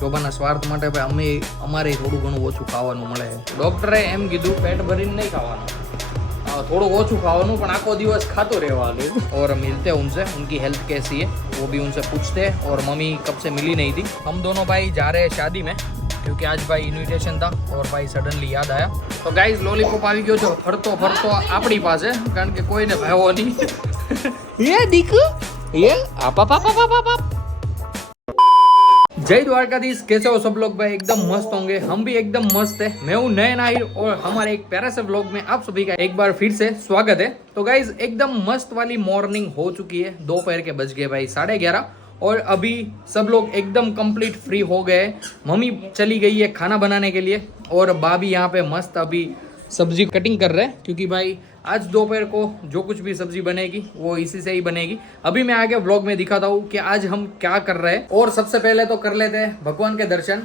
શોભાના સ્વાર્થ માટે ભાઈ અમે અમારે થોડું ઘણું ઓછું ખાવાનું મળે. ડૉક્ટરે એમ કીધું પેટ ભરીને નહીં ખાવાનું, થોડું ઓછું ખાવાનું પણ આખો દિવસ ખાતો રહેવાનું. और मिलते उनसे, उनकी हेल्थ कैसी है वो भी उनसे पूछते हैं. और मम्मी कब से मिली नहीं थी. हम दोनों भाई जा रहे हैं शादी में क्योंकि आज भाई इन्विटेशन था और भाई सडनली याद आया. तो गाइस लॉलीपॉप આવી ગયો છો ફરતો ફરતો આપણી પાસે, કારણ કે કોઈને ભાવો નહીં. ये દીકુ ये आप जय द्वारकाधीश. कैसे हो सब लोग भाई? एकदम मस्त होंगे. हम भी एकदम मस्त है. मैं हूँ नयन आहिर और हमारे एक प्यारे से व्लॉग में आप सभी का एक बार फिर से स्वागत है. तो गाइज एकदम मस्त वाली मॉर्निंग हो चुकी है. दोपहर के बज गए भाई 11:30 और अभी सब लोग एकदम कंप्लीट फ्री हो गए. मम्मी चली गई है खाना बनाने के लिए और भाभी यहाँ पे मस्त अभी सब्जी कटिंग कर रहे हैं, क्योंकि भाई आज दोपहर को जो कुछ भी सब्जी बनेगी वो इसी से ही बनेगी. अभी मैं आगे व्लॉग में दिखाता हूँ कि आज हम क्या कर रहे हैं. और सबसे पहले तो कर लेते हैं भगवान के दर्शन.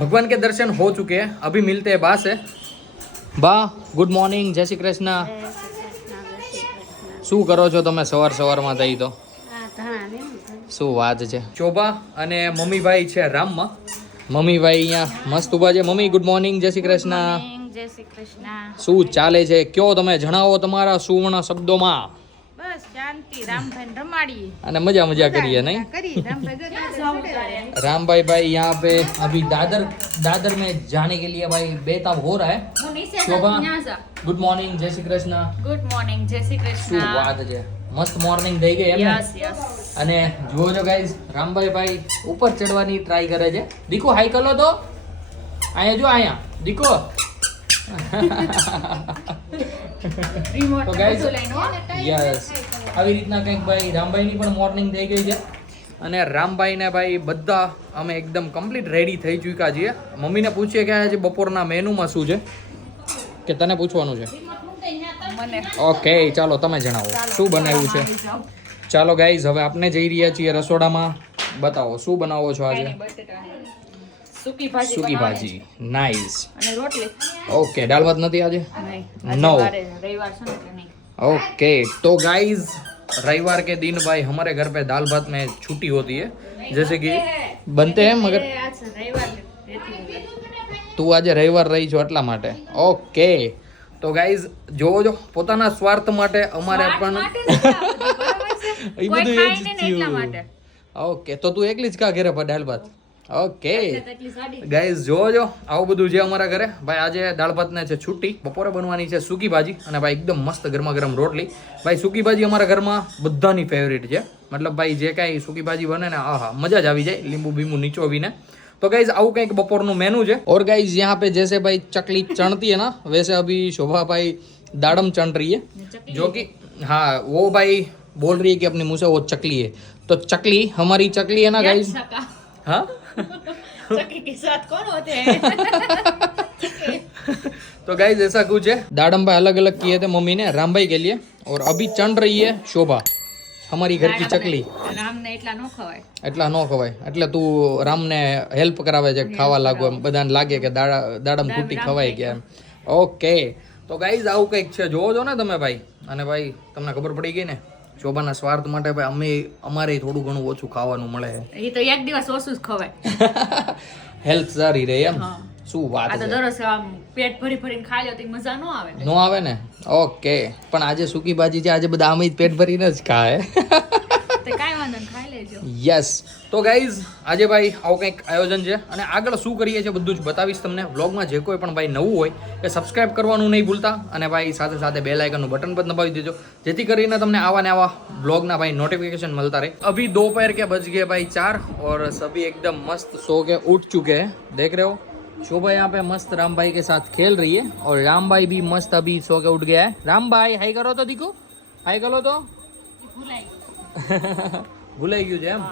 भगवान के दर्शन हो चुके हैं. अभी मिलते हैं बा से. बा गुड मॉर्निंग, जय श्री कृष्ण. શું કરો છો તમે સવારમાં થઈ તો? શું વાત છે. શોભા અને મમ્મીભાઈ છે રામમાં. મમ્મીભાઈ અહીંયા મસ્ત ઉભા છે. મમ્મી ગુડ મોર્નિંગ, જય શ્રી કૃષ્ણ. જય શ્રી કૃષ્ણ. શું ચાલે છે કયો તમે જણાવો તમારા સુવર્ણ શબ્દોમાં. બસ શાંતિ, રામભાઈ રમાડીએ અને મજા કરીએ નહીં? रामभाई भाई यहाँ पे अभी दादर में जाने के लिए भाई बेताब हो रहा है. शोभा गुड मॉर्निंग, जय श्री कृष्ण. ગુડ મોર્નિંગ, જય શ્રી શું કૃષ્ણ. વાત છે, મસ્ત મોર્નિંગ થઈ ગઈ એમ ને? Yes yes. અને જુઓ છો ગાઈઝ, રામભાઈ ભાઈ ઉપર ચડવાની ટ્રાય કરે છે. દીકો હાઈ કરો તો અહીંયા જો, અહીંયા દીકો. રિમોટ તો ગાઈઝ લઈને હો. યસ, આવી રીતના કંઈક ભાઈ રામભાઈની પણ મોર્નિંગ થઈ ગઈ છે. અને રામભાઈને ભાઈ બધા અમે એકદમ કમ્પ્લીટ રેડી થઈ ચૂક્યા છીએ. મમ્મીને પૂછીએ કે આજે બપોરના મેનુમાં શું છે, કે તને પૂછવાનું છે? મને ઓકે ચાલો તમે જણાવો શું બનાવ્યું છે. ચાલો ગાઈઝ હવે આપણે જઈ રહ્યા છીએ રસોડામાં. બતાવો શું બનાવો છો આજે? સૂકી ભાજી. સૂકી ભાજી, નાઈસ. અને રોટલી. ઓકે દાળ ભાત નથી આજે? નહીં, No. રવિવાર છે ને એટલે નહીં. ओके तो गाइज रविवार के दिन भाई हमारे घर पे दाल भात में छुट्टी होती है, जैसे कि बनते हैं मगर આજ રવિવાર રહેતી હોય. તું આજે રવિવાર રહી છો એટલા માટે. ઓકે તો ગાઈઝ જોવો જો પોતાના સ્વાર્થ માટે અમારે પણ એ કોઈ બધું એ ખાય જ નહીં ને એટલા થયું. માટે. ઓકે તો તું એકલી જ કા ઘરે પર દાળ ભાત? ઓકે એટલી સાડી. ગાઈઝ જોવો જો આવું બધું છે અમારા ઘરે. ભાઈ આજે દાળ ભાત ને છે છુટ્ટી. બપોરે બનવાની છે સૂકી ભાજી અને ભાઈ એકદમ મસ્ત ગરમા ગરમ રોટલી. ભાઈ સૂકી ભાજી અમારા ઘરમાં બધાની ફેવરેટ છે. मतलब भाई જે કાંઈ સૂકી ભાજી બને ને આહા મજા જ આવી જાય લીંબુ બીંબુ નીચોવીને. तो गाइज આવું કંઈક બપોરનું મેનू છે. और गाइज यहाँ पे जैसे भाई चकली चढ़ती है ना, वैसे अभी शोभा भाई दाड़म चढ़ रही है, जो कि हाँ वो भाई बोल रही है कि अपने मुंह से वो चकली है. तो चकली हमारी चकली है ना गाइज. हाँ चक्की के साथ कौन होते हैं? तो गाइज ऐसा कुछ है. दाड़म भाई अलग अलग किए थे मम्मी ने राम भाई के लिए, और अभी चढ़ रही है शोभा हमारी घर की चकली. રામને એટલા ન ખવાય. એટલા ન ખવાય એટલે તું રામને હેલ્પ કરાવે છે ખાવા લાગો એમ, બધાને લાગે કે દાડમ કુટી ખવાય કે એમ. ઓકે તો ગાઈઝ આવું કંઈક છે, જોવો છો ને તમે ભાઈ. અને ભાઈ તમને ખબર પડી ગઈ ને, શોભાના સ્વાર્થ માટે ભાઈ અમારે થોડું ઘણું ઓછું ખાવાનું મળે. એ તો એક દિવસ ઓછું જ ખવાય. હેલ્થ સારી રહે એમ. હા. શું વાત આ તો છે, દરરોજ આમ પેટ ભરીને ખાઈ લો તો મજા ન આવે ને. નો આવે ને. ઓકે પણ આજે સૂકી ભાજી છે, આજે બધા આમ જ પેટ ભરીને જ ખાય. તો કાંઈ વાંધો નહીં, ખાઈ લેજો. યસ તો ગાઈઝ આજે ભાઈ આવું કંઈક આયોજન છે. અને આગળ શું કરીએ છીએ બધું જ બતાવીશ તમને વ્લોગમાં. જે કોઈ પણ ભાઈ નવું હોય એ સબસ્ક્રાઇબ કરવાનું નહીં ભૂલતા, અને ભાઈ સાથે સાથે બેલ આઇકનનું બટન પણ દબાવી દેજો, જેથી કરીને તમને આવા ને આવા ब्लॉग ना भाई नोटिफिकेशन मिलता रहे. अभी दोपहर के बज गए भाई 4 और सभी एकदम मस्त सो के उठ चुके हैं. देख रहे हो शोभा यहाँ पे मस्त राम भाई के साथ खेल रही है, और राम भाई भी मस्त अभी सो के उठ गया है. राम भाई हाई करो तो दिखो, हाई करो तो. ભૂલાઈ ગયું છે એમ.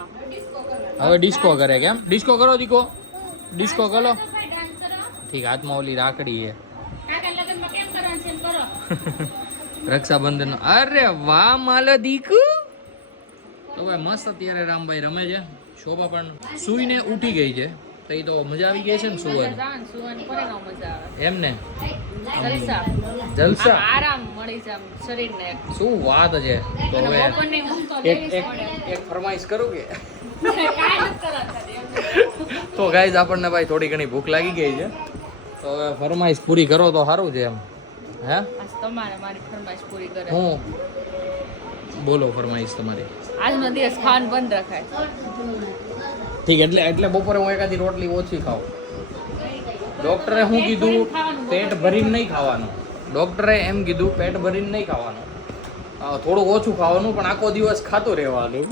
હવે ડિસ્કો કરે કેમ? ડિસ્કો કરો દીકો, ડિસ્કો કરો. ઠીક હાથમાં ઓલી રાખડી છે. રક્ષાબંધન. અરે વાહ માલા દીકુ. તો ભાઈ મસ્ત અત્યારે રામભાઈ રમે છે. શોભા પણ સૂઈને ઉઠી ગઈ છે. તો એ તો મજા આવી ગઈ છે ને સુવન સુવન કોને ન મજા આવે એમ ને જલસા જલસા આરામ મળી જાય આમ શરીરને શું વાત છે તો અને હવે બપોરની ઊંઘ તો એક લેવી જ એક પડે. એક ફરમાઈશ કરું કે કાંઈ નથી કરવાનું. તો ગાઈઝ આપણને ભાઈ થોડી ઘણી ભૂખ લાગી ગઈ છે તો હવે ફરમાઈશ પૂરી કરો તો સારું છે એમ હે આજ તમારે મારી ફરમાઈશ પૂરી કરે. હું બોલો ફરમાઈશ તમારી આજનો દિવસ ખાવાનું બંધ રખાય. ઠીક એટલે બપોરે હું એકાદી રોટલી ઓછી ખાઉં ડોક્ટરે શું કીધું પેટ ભરીને નહીં ખાવાનું ડોક્ટરે એમ કીધું પેટ ભરીને નહીં ખાવાનું થોડું ઓછું ખાવાનું પણ આખો દિવસ ખાતું રહેવાનું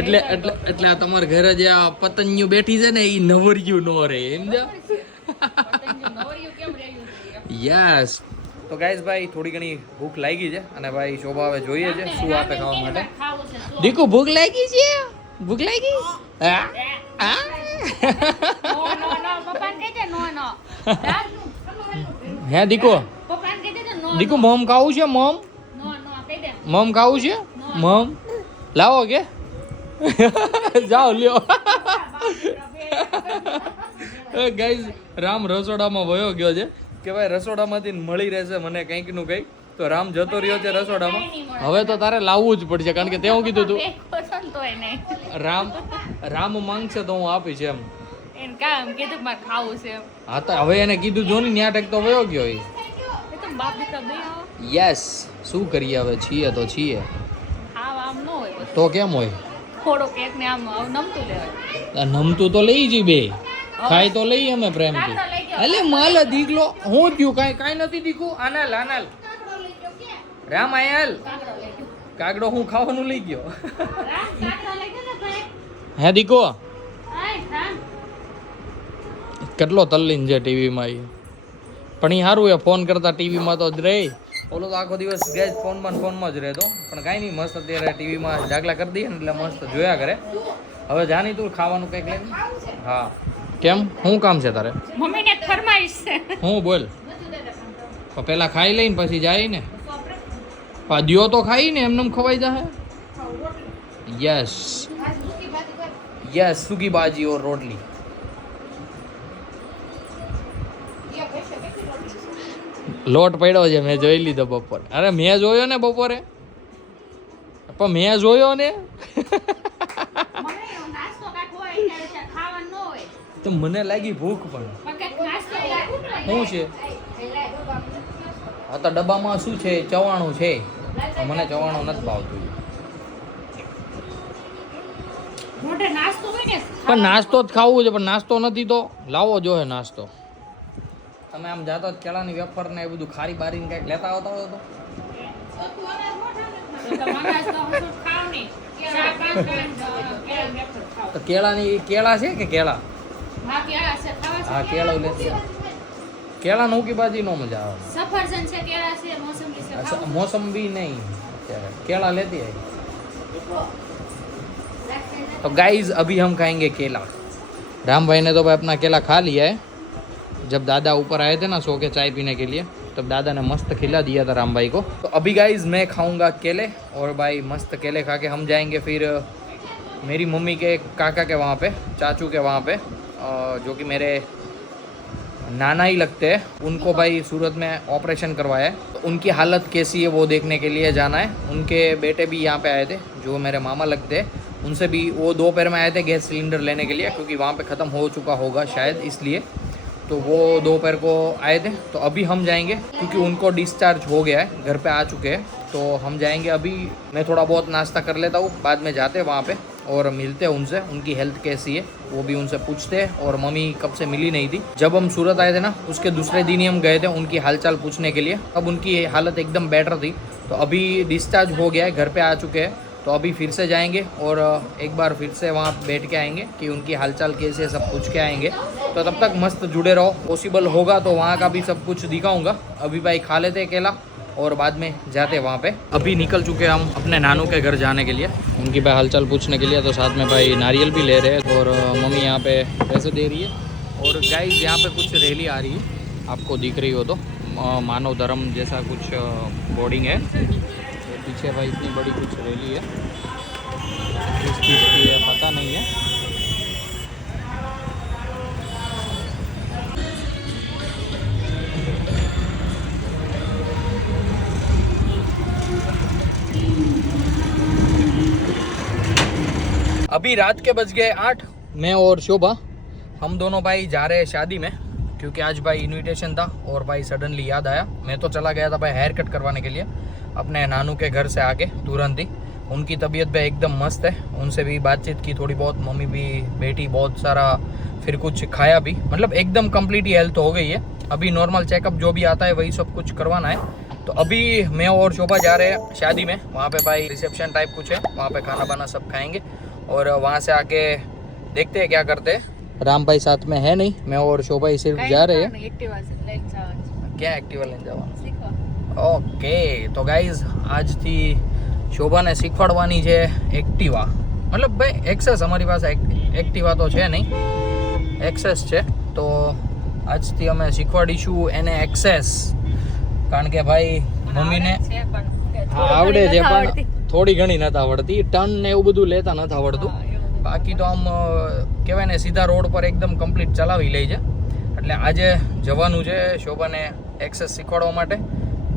એટલે એટલે એટલે આ તમારા ઘરે જે આ પતંગિયું બેઠી છે ને એ નવરિયું નો રહે સમજ્યા યસ તો ગાઈઝ ભાઈ થોડી ઘણી ભૂખ લાગી છે અને ભાઈ શોભા હવે જોઈએ છે શું આપે ખાવા માટે દીકુ ભૂખ લાગી છે ભૂખ લાગી હા હા હે દીકુ દીકુ મોમ ખાવું છે મોમ મોમ ખાવું છે મોમ લાવો કે જાઓ લ્યો ગાઈઝ રામ રસોડામાં વયો ગયો છે કે ભાઈ રસોડામાંથી મળી રહેશે મને કંઈક નું કંઈક તો રામ જતો રહ્યો છે રસોડામાં હવે તો તારે લાવવું જ પડશે કારણ કે તે હું કીધું તું રામ માંગશે તો હું આપીશ એમ હા તો હવે એને કીધું જો ને ન્યા ટેક તો વયો ગયો યસ શું કરીએ હવે છીએ તો છીએ તો કેમ હોય નમતું તો લઈ જઈ બે ખાઈ તો લઈ અમે પ્રેમથી અલે માલ દીકલો હું થયું કાઈ નથી દીકું આનાલ આનાલ રામ આયાલ કાગડો હું ખાવાનું લઈ ગયો હે દીકો કેટલો તલ્લીન છે ટીવીમાં એ પણ એ સારું એ ફોન કરતા ટીવીમાં તો જ રહે ઓલો તો આખો દિવસ ગેસ ફોનમાં જ રહેતો પણ કાંઈ નહીં મસ્ત અત્યારે ટીવીમાં ઢાકલા કરી દઈએ ને એટલે મસ્ત જોયા કરે હવે જાની તું ખાવાનું કંઈક લઈને હા કેમ શું કામ છે તારે મમ્મીને ફરમાઈશ છે હું બોલ પેલા ખાઈ લઈને પછી જાય ને દિયો તો ખાઈ ને એમને ખવાઈ જાય યસ યસ સૂકી ભાજી ઓર રોટલી લોટ પડ્યો છે મેં જોઈ લીધો બપોરે અરે મેં જોયો ને બપોરે પણ મેં જોયો ને તો મને લાગી ભૂખ પણ શું છે હા તો ડબ્બામાં શું છે ચવાણું છે મને ચવાણું નથી ભાવતું પણ નાસ્તો જ ખાવું છે પણ નાસ્તો નથી તો લાવો જોઈએ નાસ્તો તમે આમ જાતો જ કેળાની વેફર ને એ બધું ખારી બારીને કંઈક લેતા આવતા હોય તો કેળાની કેળા છે કે કેળા હા કેળા લેતી કેળા નૌકી બાજી નો મજા આવે સફરજન છે કેળા છે મોસંબી છે अच्छा मौसम्बी नहीं અત્યારે केला लेती है तो गाइज अभी हम खाएंगे केला राम भाई ने तो भाई अपना केला खा लिया है जब दादा ऊपर आए थे ना सो के चाय पीने के लिए तब दादा ने मस्त खिला दिया था राम भाई को तो अभी गाइज मैं खाऊंगा केले और भाई मस्त केले खा के हम जाएंगे फिर मेरी मम्मी के काका के वहाँ पे चाचू के वहाँ पे जो कि मेरे नाना ही लगते हैं उनको भाई सूरत में ऑपरेशन करवाया है तो उनकी हालत कैसी है वो देखने के लिए जाना है उनके बेटे भी यहाँ पे आए थे जो मेरे मामा लगते हैं उनसे भी वो दोपहर में आए थे गैस सिलेंडर लेने के लिए क्योंकि वहाँ पे ख़त्म हो चुका होगा शायद इसलिए तो वो दोपहर को आए थे तो अभी हम जाएंगे क्योंकि उनको डिस्चार्ज हो गया है घर पे आ चुके हैं तो हम जाएंगे अभी मैं थोड़ा बहुत नाश्ता कर लेता हूँ बाद में जाते हैं वहाँ पे और मिलते हैं उनसे उनकी हेल्थ कैसी है वो भी उनसे पूछते हैं और मम्मी कब से मिली नहीं थी जब हम सूरत आए थे ना उसके दूसरे दिन ही हम गए थे उनकी हालचाल पूछने के लिए अब उनकी हालत एकदम बेटर थी तो अभी डिस्चार्ज हो गया है घर पे आ चुके हैं तो अभी फिर से जाएंगे और एक बार फिर से वहाँ बैठ के आएंगे कि उनकी हालचाल कैसे है सब पूछ के आएंगे तो तब तक मस्त जुड़े रहो पॉसिबल होगा तो वहाँ का भी सब कुछ दिखाऊंगा अभी भाई खा लेते हैं केला और बाद में जाते हैं वहाँ पे अभी निकल चुके हैं हम अपने नानू के घर जाने के लिए उनकी भाई हालचाल पूछने के लिए तो साथ में भाई नारियल भी ले रहे हैं और मम्मी यहाँ पे पैसे दे रही है और गाइस यहाँ पे कुछ रैली आ रही है आपको दिख रही हो तो मानव धर्म जैसा कुछ बोर्डिंग है पीछे भाई इतनी बड़ी कुछ रैली है किस चीज़ की है पता नहीं है अभी रात के बज गए 8। मैं और शोभा हम दोनों भाई जा रहे हैं शादी में, क्योंकि आज भाई इनविटेशन था और भाई सडनली याद आया। मैं तो चला गया था भाई हेयर कट करवाने के लिए अपने नानू के घर से आके तुरंत ही। उनकी तबीयत भी एकदम मस्त है, उनसे भी बातचीत की थोड़ी बहुत, मम्मी भी बैठी बहुत सारा, फिर कुछ खाया भी, मतलब एकदम कंप्लीट ही हेल्थ हो गई है। अभी नॉर्मल चेकअप जो भी आता है वही सब कुछ करवाना है। तो अभी मैं और शोभा जा रहे हैं शादी में, वहाँ पे भाई रिसेप्शन टाइप कुछ है, वहाँ पे खाना बाना सब खाएंगे और वहाँ से आके देखते हैं क्या करते हैं। राम भाई साथ में है नहीं, मैं और शोभा ही सिर्फ जा रहे हैं। क्या एक्टिवा लेने जावा? ओके तो गाइज આજથી શોભાને શીખવાડવાની છે એક્ટિવા, મતલબ ભાઈ એક્સેસ, અમારી પાસે એક્ટિવા તો છે નહીં, એક્સેસ છે, તો આજથી અમે શીખવાડીશું એને એક્સેસ, કારણ કે ભાઈ મમ્મીને હા આવડે છે પણ થોડી ઘણી નથી આવડતી, ટર્ન ને એવું બધું લેતા નથી આવડતું, બાકી તો આમ કહેવાય ને સીધા રોડ પર એકદમ કમ્પ્લીટ ચલાવી લે છે। એટલે આજે જવાનું છે શોભાને એક્સેસ શીખવાડવા માટે,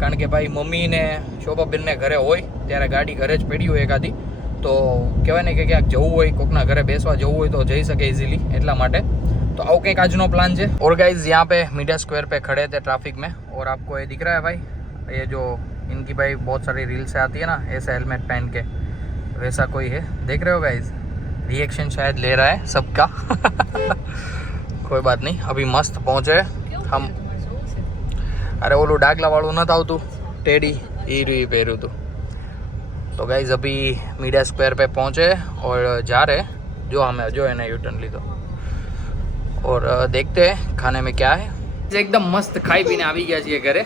કારણ કે ભાઈ મમ્મી ને શોભાબેનને ઘરે હોય ત્યારે ગાડી ઘરે જ પડી હોય એકાદી, તો કહેવાય ને કે ક્યાંક જવું હોય, કોકના ઘરે બેસવા જવું હોય તો જઈ શકે ઇઝીલી, એટલા માટે तो आओ કંઈક આજનો પ્લાન છે। और गाइज यहाँ पे मीडिया स्क्वायर पे खड़े थे ट्रैफिक में, और आपको ये दिख रहा है भाई, ये जो इनकी भाई बहुत सारी रील्स आती है ना, ऐसा हेलमेट पहन के, वैसा कोई है, देख रहे हो गाइज, रिएक्शन शायद ले रहा है सबका कोई बात नहीं, अभी मस्त पहुँचे हम। अरे ओलू डागला वालू न आवतुं टेडी ई रही पहरू तू। तो गाइज अभी मीडिया स्क्वायर पे पहुँचे और जा रहे, जो हमें जो है ना यू टर्न ली तो, और देखते हैं खाने में क्या है। एकदम मस्त खाई पीने આવી ગયા છીએ ઘરે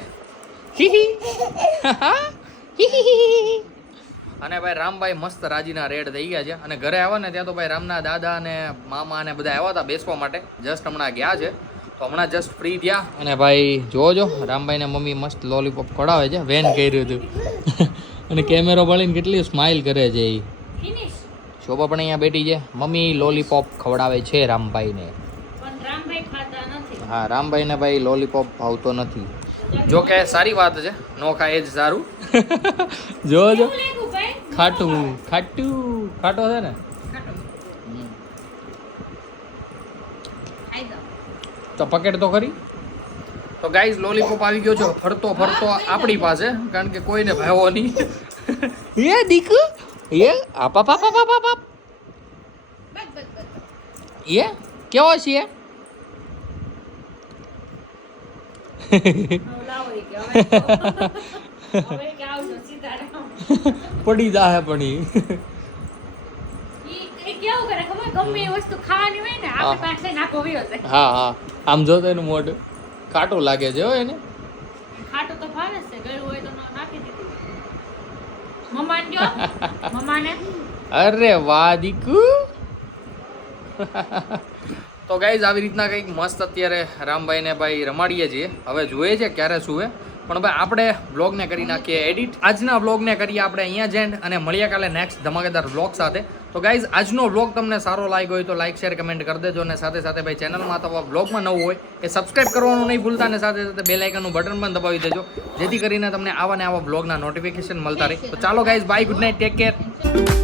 અને ભાઈ રામભાઈ મસ્ત રાજીના રેડ થઈ ગયા છે, અને ઘરે આવ્યા ને ત્યાં તો ભાઈ રામના દાદા અને મામા ને બધા આવ્યા હતા બેસવા માટે, જસ્ટ હમણાં ગયા છે, તો હમણાં જસ્ટ ફ્રી થયા, અને ભાઈ જોજો રામભાઈ ને મમ્મી મસ્ત લોલીપોપ ખવડાવે છે, વેન કર્યું હતું અને કેમેરો પાડીને કેટલી સ્માઇલ કરે છે એ। શોભા પણ અહીંયા બેઠી છે, મમ્મી લોલીપોપ ખવડાવે છે રામભાઈને। હા રામભાઈ ને ભાઈ લોલીપોપ ભાવતો નથી, જો કે સારી વાત છે, નો ખાય એ જ સારું જો જો ખાટું ખાટું ખાટો છે ને, તો પકેટ તો ખરી। તો ગાઈઝ લોલીપોપ આવી ગયો છે ફરતો ફરતો આપણી પાસે, કારણ કે કોઈને ભાવો નહીં એ દીકુ એ આપા પાપા પાપા પાપ એ કેવો છે પડી જાહે પણ હા હા આમ જો તો એનું મોઢું ખાટું લાગે છે હો એને, ખાટું તો ભાવે છે, ગળું હોય તો નાખી દીધું મમ્માને જો મમ્માને। અરે વાહ દીકુ તો ગાઈઝ આવી રીતના કંઈક મસ્ત અત્યારે રામભાઈને ભાઈ રમાડીએ છીએ, હવે જોઈએ છે ક્યારે સુવે, પણ ભાઈ આપણે બ્લોગને કરી નાખીએ એડિટ, આજના બ્લોગને કરીએ આપણે અહીંયા જ એન્ડ, અને મળીએ કાલે નેક્સ્ટ ધમાકેદાર બ્લોગ સાથે। તો ગાઈઝ આજનો બ્લોગ તમને સારો લાગ્યો હોય તો લાઈક શેર કમેન્ટ કરી દેજો, અને સાથે સાથે ભાઈ ચેનલમાં અથવા બ્લોગમાં નવું હોય એ સબસ્ક્રાઈબ કરવાનું નહીં ભૂલતા, અને સાથે સાથે બેલ આઇકનનું બટન પણ દબાવી દેજો, જેથી કરીને તમને આવા ને આવા બ્લોગના નોટિફિકેશન મળતા રહે। તો ચાલો guys by, good night, take care.